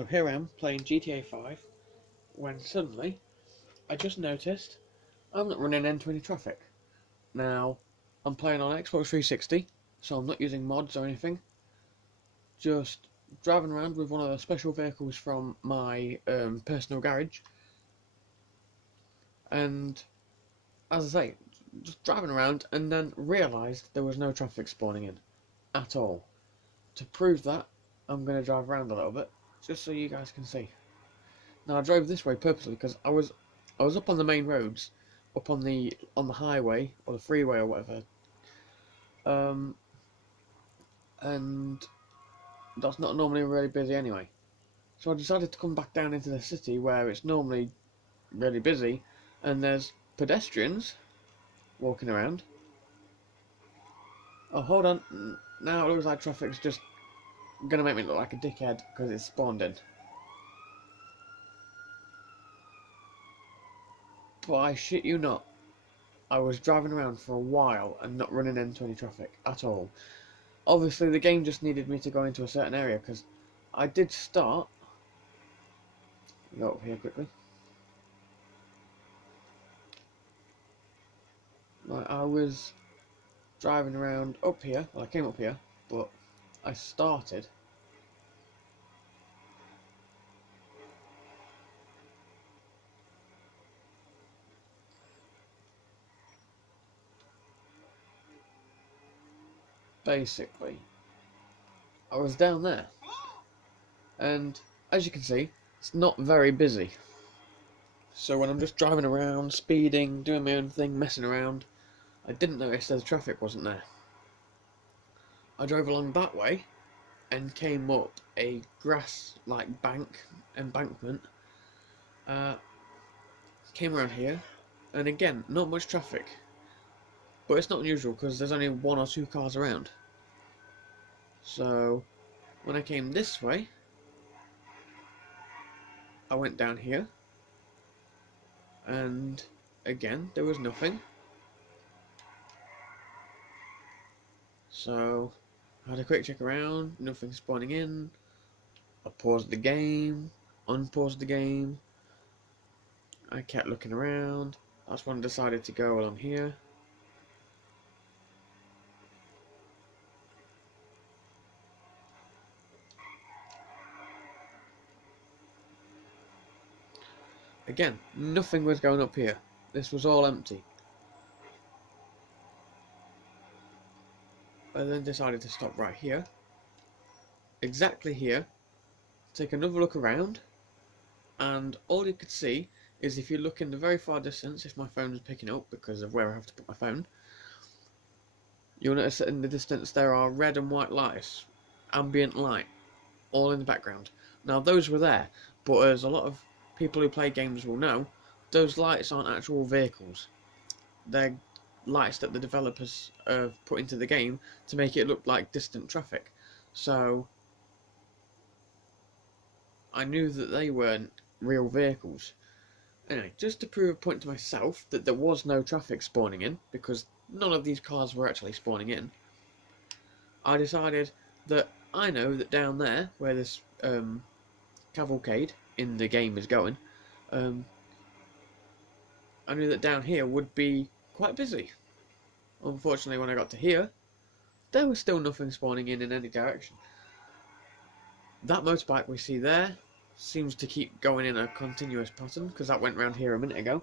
So here I am playing GTA 5 when suddenly I just noticed I'm not running into any traffic. Now, I'm playing on Xbox 360, so I'm not using mods or anything. Just driving around with one of the special vehicles from my personal garage. And as I say, just driving around and then realised there was no traffic spawning in at all. To prove that, I'm going to drive around a little bit, just so you guys can see. Now I drove this way purposely because I was up on the main roads, up on the highway or the freeway or whatever, and that's not normally really busy anyway. So I decided to come back down into the city where it's normally really busy, and there's pedestrians walking around. Oh, hold on! Now it looks like traffic's just gonna make me look like a dickhead because it's spawned in. But I shit you not, I was driving around for a while and not running into any traffic at all. Obviously the game just needed me to go into a certain area because I did start. Go up here quickly. Right, I was driving around up here. Well, I came up here, but I started basically. I was down there, and as you can see, it's not very busy. So when I'm just driving around, speeding, doing my own thing, messing around, I didn't notice that the traffic wasn't there. I drove along that way and came up a grass-like embankment. Came around here, and again, not much traffic. But it's not unusual because there's only one or two cars around. So when I came this way, I went down here, and again there was nothing. So I had a quick check around, nothing spawning in. I paused the game, unpaused the game. I kept looking around. That's when I decided to go along here. Again, nothing was going up here. This was all empty. I then decided to stop right here. Exactly here. Take another look around. And all you could see is if you look in the very far distance, if my phone is picking up because of where I have to put my phone, you'll notice that in the distance there are red and white lights, ambient light, all in the background. Now those were there, but as a lot of people who play games will know, those lights aren't actual vehicles. They're lights that the developers have put into the game to make it look like distant traffic. So I knew that they weren't real vehicles. Anyway, just to prove a point to myself that there was no traffic spawning in, because none of these cars were actually spawning in, I decided that I know that down there, where this cavalcade in the game is going, I knew that down here would be quite busy. Unfortunately, when I got to here, there was still nothing spawning in any direction. That motorbike we see there seems to keep going in a continuous pattern, because that went round here a minute ago.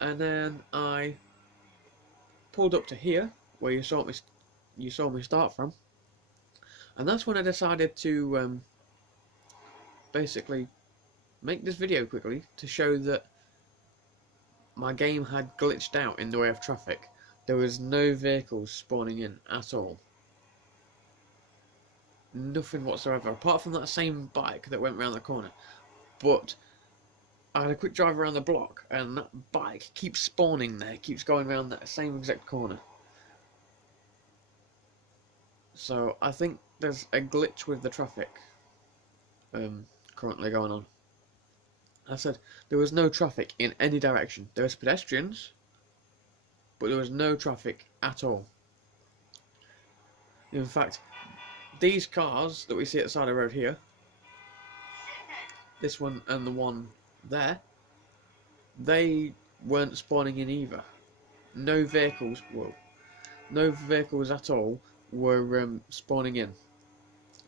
And then I pulled up to here, where you saw me start from, and that's when I decided to basically make this video quickly to show that my game had glitched out in the way of traffic. There was no vehicles spawning in at all. Nothing whatsoever, apart from that same bike that went round the corner. But I had a quick drive around the block, and that bike keeps spawning there, keeps going around that same exact corner. So I think there's a glitch with the traffic currently going on. I said there was no traffic in any direction. There was pedestrians, but there was no traffic at all. In fact, these cars that we see at the side of the road here this one and the one there, they weren't spawning in either. No vehicles, whoa, no vehicles at all were spawning in.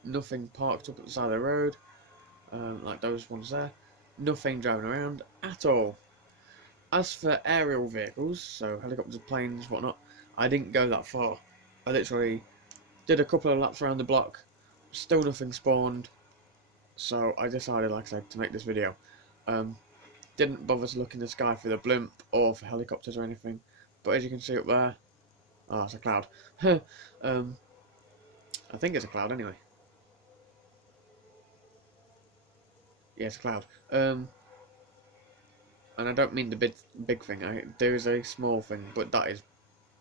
Nothing parked up at the side of the road, like those ones there. Nothing driving around at all. As for aerial vehicles, so helicopters, planes, whatnot, I didn't go that far. I literally did a couple of laps around the block, still nothing spawned, so I decided, like I said, to make this video. Didn't bother to look in the sky for the blimp or for helicopters or anything, but as you can see up there, oh, it's a cloud. I think it's a cloud anyway. Yeah, it's a cloud. And I don't mean the big thing. There is a small thing, but that is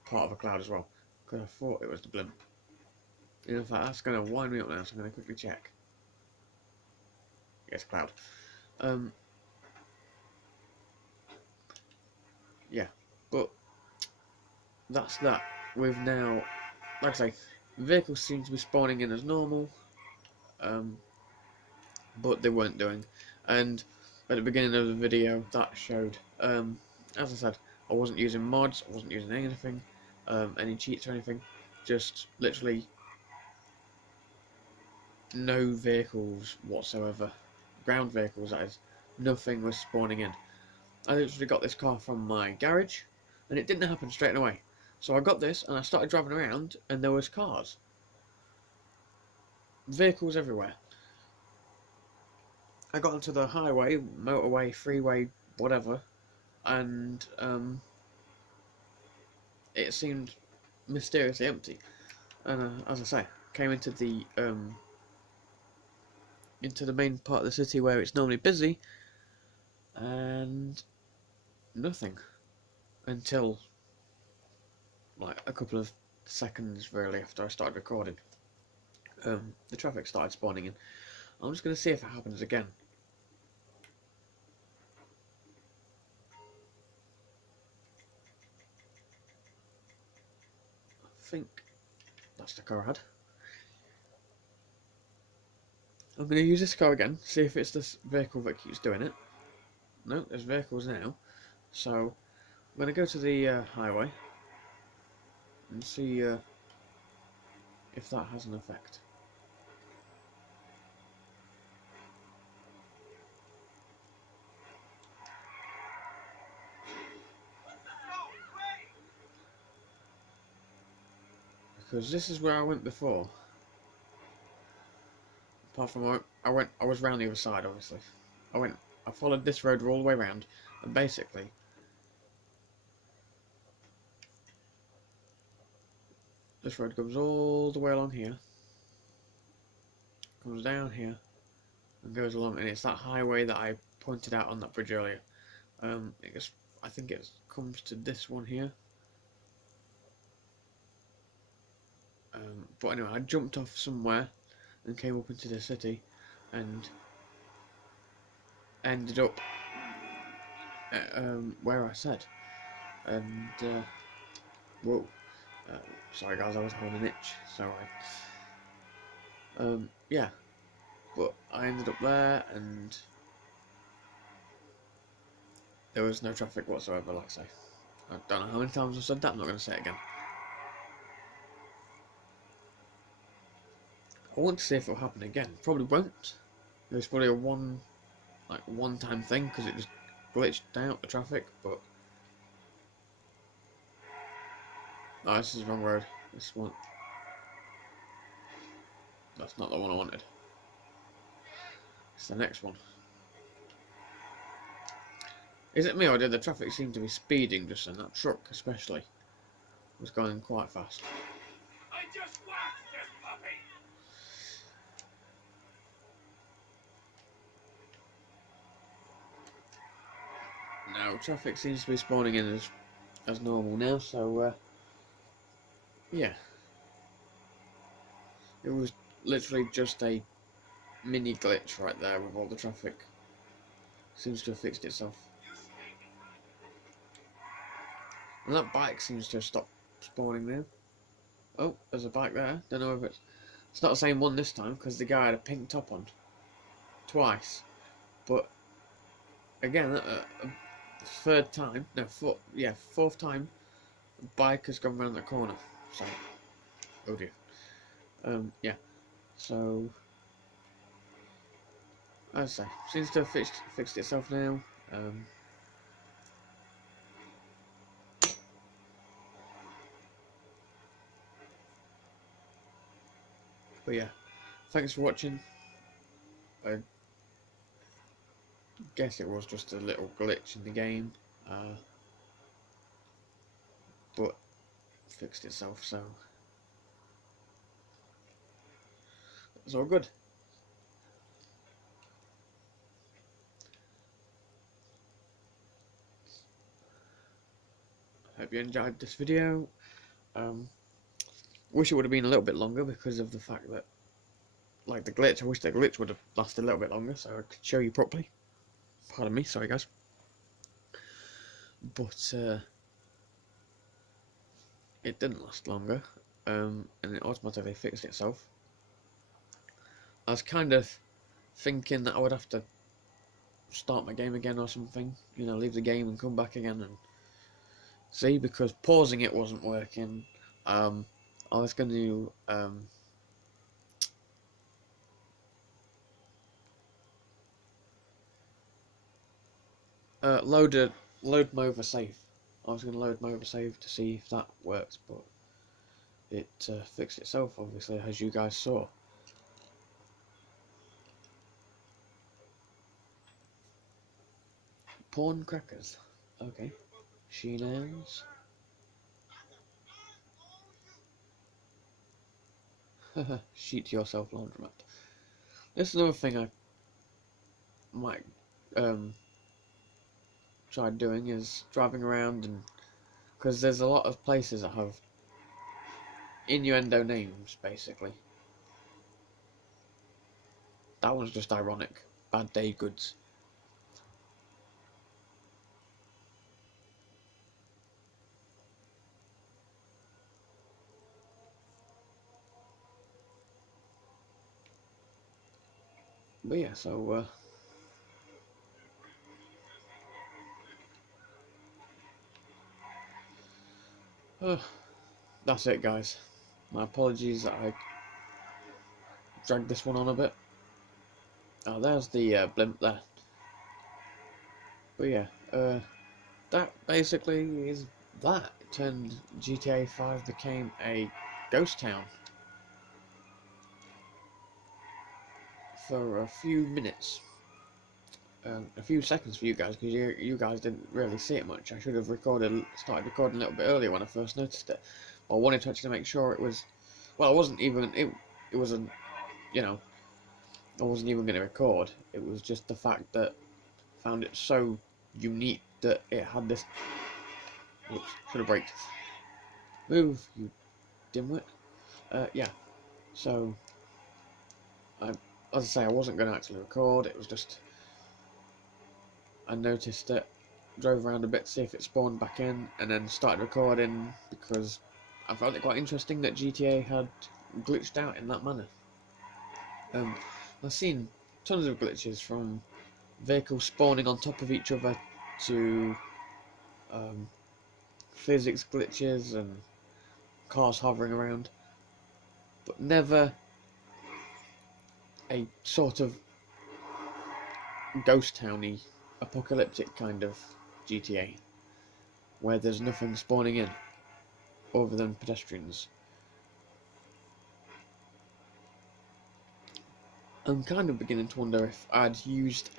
part of a cloud as well. Because I thought it was the blimp. In fact, that's going to wind me up now, so I'm going to quickly check. Yeah, it's a cloud. Yeah, but that's that. We've now, like I say, vehicles seem to be spawning in as normal, but they weren't doing. And at the beginning of the video, that showed. As I said, I wasn't using mods, I wasn't using anything, any cheats or anything. Just literally no vehicles whatsoever, ground vehicles that is. Nothing was spawning in. I literally got this car from my garage, and it didn't happen straight away. So I got this, and I started driving around, and there was cars. Vehicles everywhere. I got onto the highway, motorway, freeway, whatever, and it seemed mysteriously empty. And as I say, came into the main part of the city where it's normally busy, and nothing until like a couple of seconds really after I started recording. The traffic started spawning in. I'm just going to see if it happens again. I think that's the car I had. I'm going to use this car again, see if it's this vehicle that keeps doing it. No, there's vehicles now. So I'm going to go to the highway and see if that has an effect. Because this is where I went before. Apart from I was round the other side, obviously. I followed this road all the way around, and basically this road goes all the way along here, comes down here, and goes along, and it's that highway that I pointed out on that bridge earlier. I think it comes to this one here. But anyway, I jumped off somewhere and came up into the city and ended up where I said. And whoa, sorry guys, I was having an itch. Sorry. Yeah, but I ended up there and there was no traffic whatsoever. Like I say, I don't know how many times I've said that. I'm not going to say it again. I want to see if it'll happen again. Probably won't. It was probably a one-time thing because it just glitched out the traffic. But oh, this is the wrong road. This one. That's not the one I wanted. It's the next one. Is it me or did the traffic seem to be speeding just then? That truck especially was going quite fast. I just want this puppy. Now traffic seems to be spawning in as normal now, so yeah. It was literally just a mini glitch right there with all the traffic. Seems to have fixed itself. And that bike seems to have stopped spawning now. Oh, there's a bike there. Don't know if it's not the same one this time because the guy had a pink top on. Twice. But again, fourth time, a bike has gone round the corner. So, oh dear. Yeah. So, as I say, seems to have fixed itself now. But yeah, thanks for watching. I guess it was just a little glitch in the game, but fixed itself, so it's all good. Hope you enjoyed this video. Wish it would have been a little bit longer because of the fact that, like the glitch, I wish the glitch would have lasted a little bit longer so I could show you properly. Pardon me, sorry guys. But it didn't last longer, and it automatically fixed itself. I was kind of thinking that I would have to start my game again or something, you know, leave the game and come back again and see, because pausing it wasn't working. I was going to load my over save. I was going to load my over save to see if that works, but it fixed itself, obviously, as you guys saw. Porn crackers. Okay. She-nails. Sheet yourself laundromat. This is another thing I might try doing, is driving around, and because there's a lot of places that have innuendo names, basically. That one's just ironic. Bad day goods. But yeah, so that's it, guys. My apologies that I dragged this one on a bit. Oh, there's the blimp there. But yeah, that basically is that. It turned GTA 5 became a ghost town for a few minutes. A few seconds for you guys, because you guys didn't really see it much. I should have started recording a little bit earlier when I first noticed it. I wanted to actually make sure it was, well, it wasn't even, it wasn't, you know, I wasn't even going to record. It was just the fact that I found it so unique that it had this, oops, should have braked. Move, you dimwit. Yeah, so, as I say, I wasn't going to actually record. It was just, I noticed it, drove around a bit to see if it spawned back in, and then started recording because I found it quite interesting that GTA had glitched out in that manner. I've seen tons of glitches, from vehicles spawning on top of each other to physics glitches and cars hovering around, but never a sort of ghost towny, apocalyptic kind of GTA where there's nothing spawning in other than pedestrians. I'm kind of beginning to wonder if I'd used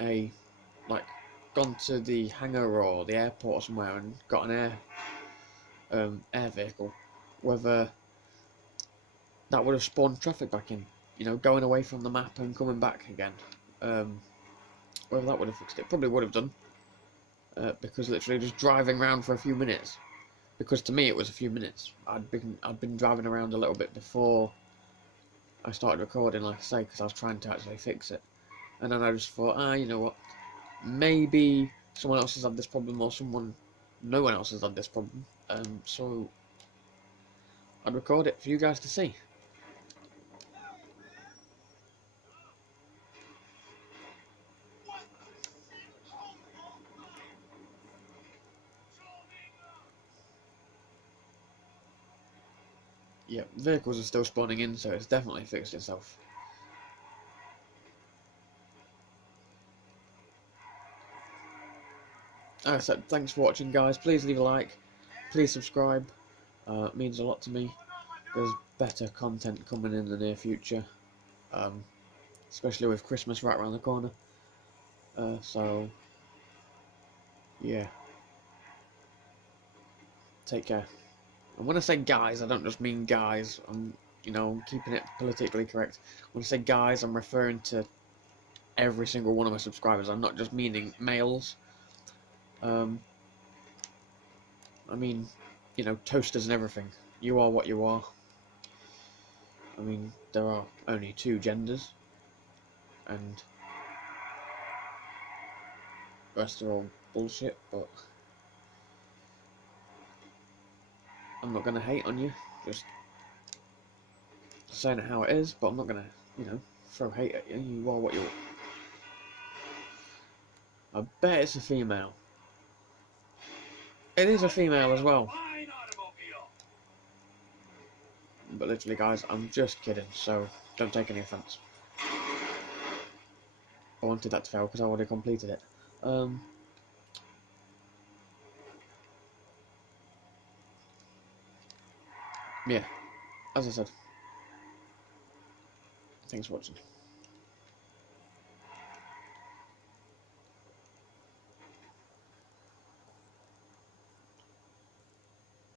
gone to the hangar or the airport or somewhere and got an air vehicle, whether that would have spawned traffic back in, you know, going away from the map and coming back again. Whether that would have fixed it. Probably would have done, because literally just driving around for a few minutes, because to me it was a few minutes. I'd been driving around a little bit before I started recording, like I say, because I was trying to actually fix it, and then I just thought, you know what, maybe someone else has had this problem, or no one else has had this problem, so I'd record it for you guys to see. yeah, vehicles are still spawning in, so it's definitely fixed itself. As I said, thanks for watching, guys. Please leave a like, please subscribe. It means a lot to me. There's better content coming in the near future, especially with Christmas right around the corner. So yeah, take care. And when I say guys, I don't just mean guys. I'm, keeping it politically correct. When I say guys, I'm referring to every single one of my subscribers. I'm not just meaning males. I mean, toasters and everything. You are what you are. I mean, there are only two genders, and the rest are all bullshit, but I'm not going to hate on you. Just saying it how it is, but I'm not going to, throw hate at you. You are what you are. I bet it's a female. It is a female as well. But literally, guys, I'm just kidding, so don't take any offence. I wanted that to fail because I already completed it. Yeah, as I said, thanks for watching.